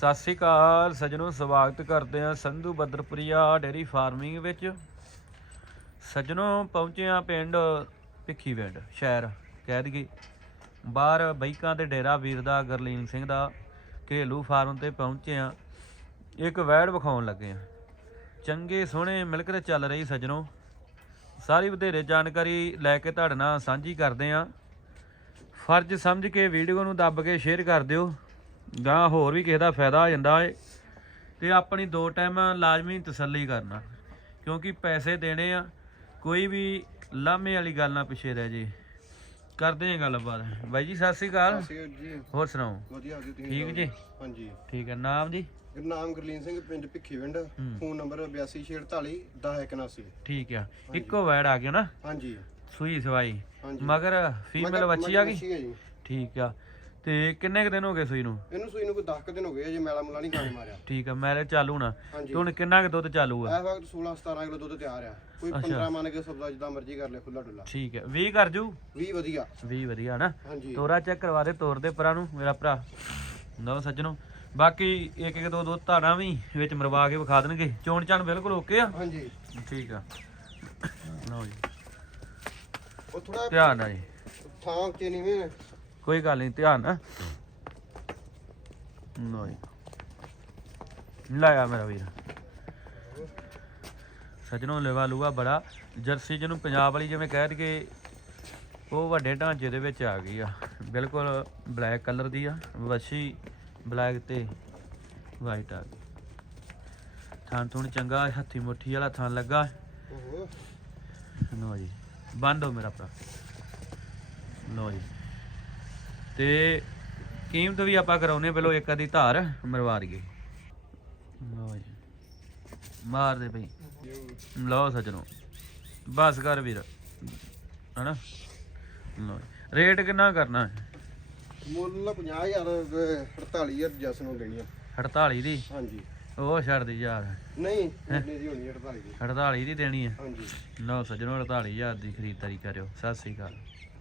ਸਤਿ ਸ੍ਰੀ ਅਕਾਲ ਸਜਣੋ, ਸਵਾਗਤ ਕਰਦੇ ਹਾਂ ਸੰਧੂ ਬਦਰਪੁਰੀਆ ਡੇਰੀ ਫਾਰਮਿੰਗ ਵਿੱਚ। ਸਜਣੋ, ਪਹੁੰਚੇ ਹਾਂ ਪਿੰਡ ਭਿੱਖੀਵਿੰਡ ਸ਼ਹਿਰ, ਕਹਿ ਦਈਏ। ਬਾਹਰ ਬਾਈਕਾਂ ਤੇ ਡੇਰਾ ਵੀਰ ਦਾ, ਗਰਲੀਨ ਸਿੰਘ ਦਾ ਘਰੇਲੂ ਫਾਰਮ ਤੇ ਪਹੁੰਚੇ ਹਾਂ। ਇੱਕ ਵੈੜ ਵਿਖਾਉਣ ਲੱਗੇ ਹਾਂ। ਚੰਗੇ, ਸੋਹਣੇ ਮਿਲਕ ਤੇ ਚੱਲ ਰਹੀ ਸਜਣੋ। ਸਾਰੀ ਵਧੇਰੇ ਜਾਣਕਾਰੀ ਲੈ ਕੇ ਤੁਹਾਡੇ ਨਾਲ ਸਾਂਝੀ ਕਰਦੇ ਹਾਂ। ਫਰਜ਼ ਸਮਝ ਕੇ ਵੀਡੀਓ ਨੂੰ ਦੱਬ ਕੇ ਸ਼ੇਅਰ ਕਰ ਦਿਓ। ਗਾਂ ਹੋਰ ਵੀ ਕਿਸੇ ਦਾ ਫਾਇਦਾ ਹੋ ਜਾਂਦਾ ਏ। ਤੇ ਆਪਣੀ ਦੋ ਟਾਈਮ ਲਾਜ਼ਮੀ ਤਸੱਲੀ ਕਰਨਾ। ਕਿਉਂਕਿ ਪੈਸੇ ਦੇਣੇ ਆ ਕੋਈ ਵੀ ਲਾਮੇ ਵਾਲੀ ਗੱਲ ਨਾ ਪਿੱਛੇ ਰਹਿ ਜੇ। ਕਰਦੇ ਆ ਗੱਲਬਾਤ। ਬਾਈ ਜੀ ਸਤਿ ਸ੍ਰੀ ਅਕਾਲ। ਜੀ। ਹੋਰ ਸੁਣਾਓ? ਵਧੀਆ ਜੀ ਤੁਸੀਂ ਠੀਕ? ਜੀ? ਹਾਂਜੀ। ਠੀਕ ਹੈ ਨਾਮ ਜੀ? ਨਾਮ ਗੁਰਲੀਨ ਸਿੰਘ ਪਿੰਡ ਭਿੱਖੀਵਿੰਡ। ਫੋਨ ਨੰਬਰ 8248 10179 ਠੀਕ ਆ। ਇੱਕੋ ਵੈੜ ਆ ਗਿਆ ਨਾ? ਹਾਂਜੀ। ਸੂਈ ਸਵਾਈ। ਮਗਰ ਫੀਮੇਲ ਬੱਚੀ ਆ ਗਈ? ਠੀਕ ਆ। ਤੇ ਕਿੰਨੇ ਕੁ ਦਿਨ ਹੋ ਗਏ ਸੂਈ ਨੂੰ? ਇਹਨੂੰ ਸੂਈ ਨੂੰ ਕੋਈ 10 ਦਿਨ ਹੋ ਗਏ ਅਜੇ ਮੈਲਾ ਮੁਲਾ ਨਹੀਂ ਖਾਣੇ ਮਾਰਿਆ। ਠੀਕ ਆ ਮੈਰੇ ਚਾਲੂ ਨਾ ਹਾਂਜੀ। ਤੇ ਹੁਣ ਕਿੰਨਾ ਕੁ ਦੁੱਧ ਚਾਲੂ ਆ? ਇਸ ਵਕਤ 16 17 ਕਿਲੋ ਦੁੱਧ ਤਿਆਰ ਆ। ਕੋਈ 15 ਮੰਨ ਕੇ ਸਬਜ਼ਾ ਜਿੱਦਾਂ ਮਰਜ਼ੀ ਕਰ ਲੈ ਖੁੱਲਾ ਡੁੱਲਾ ਠੀਕ ਹੈ 20 ਕਰ ਜੂ? 20 ਵਧੀਆ। 20 ਵਧੀਆ ਨਾ ਹਾਂਜੀ। ਤੋਰਾ ਚੈੱਕ ਕਰਵਾ ਦੇ ਤੋਰ ਦੇ ਪਰਾਂ ਨੂੰ ਮੇਰਾ ਭਰਾ। ਲਓ ਸੱਜਣੋ ਬਾਕੀ ਇੱਕ ਇੱਕ ਦੋ ਦੋ ਧਾਰਾਂ ਵੀ ਵਿੱਚ ਮਰਵਾ ਕੇ ਵਿਖਾ ਦੇਣਗੇ। ਚੋਣ ਚਾਣ ਬਿਲਕੁਲ ਓਕੇ ਆ। ਹਾਂਜੀ। ਠੀਕ ਆ। ਲਓ ਜੀ। ਉਹ ਥੋੜਾ ਧਿਆਨ ਨਾਲ ਜੀ। ਥਾਂ ਚ ਨਹੀਂ ਕੋਈ ਗੱਲ ਨਹੀਂ ਧਿਆਨ ਲਓ ਜੀ। ਲਾਇਆ ਮੇਰਾ ਵੀਰ। ਸੱਜਣੋ ਲੈਵਾ ਲੂਆ ਬੜਾ। ਜਰਸੀ ਜਿਹਨੂੰ ਪੰਜਾਬ ਵਾਲੀ ਜਿਵੇਂ ਕਹਿ ਦਈਏ ਉਹ ਵੱਡੇ ਢਾਂਚੇ ਦੇ ਵਿੱਚ ਆ ਗਈ ਆ। ਬਿਲਕੁਲ ਬਲੈਕ ਕਲਰ ਦੀ ਆ ਵਸ਼ੀ ਬਲੈਕ ਤੇ ਵਾਈਟ ਆ ਗਈ। ਥਾਂ ਥੁਣ ਚੰਗਾ ਹੱਥੀ ਮੁੱਠੀ ਵਾਲਾ ਥਾਂ ਲੱਗਾ। ਓਹੋ। ਲਓ ਜੀ ਬੰਦ ਹੋ ਮੇਰਾ ਭਰਾ। ਲਓ ਜੀ। ਤੇ ਕੀਮਤ ਵੀ ਆਪਾਂ ਕਰਾਉਨੇ ਪਹਿਲਾਂ ਇੱਕ ਅੱਧੀ ਧਾਰ ਮਰਵਾ ਦਈਏ। ਲਓ ਜੀ। ਮਾਰ ਦੇ ਭਈ ਲਓ ਸੱਜਣੋ। ਬਸ ਕਰ ਵੀਰ। ਹਨਾ? ਲਓ। ਰੇਟ ਕਿੰਨਾ ਕਰਨਾ? ਮੁੱਲ 50000 48000 ਜਸ ਨੂੰ ਲੈਣੀ ਆ। 48 ਦੀ? ਹਾਂਜੀ। ਉਹ ਛੱਡ ਦੀ ਯਾਰ। ਨਹੀਂ ਇੰਨੇ ਦੀ ਹੋਣੀ ਆ 48 ਦੀ। 48 ਦੀ ਦੇਣੀ ਹੈ ਹਾਂਜੀ। ਲਓ ਸੱਜਣੋ 48000 ਦੀ ਖਰੀਦਦਾਰੀ ਕਰਿਓ। ਸਤਿ ਸ੍ਰੀ ਅਕਾਲ।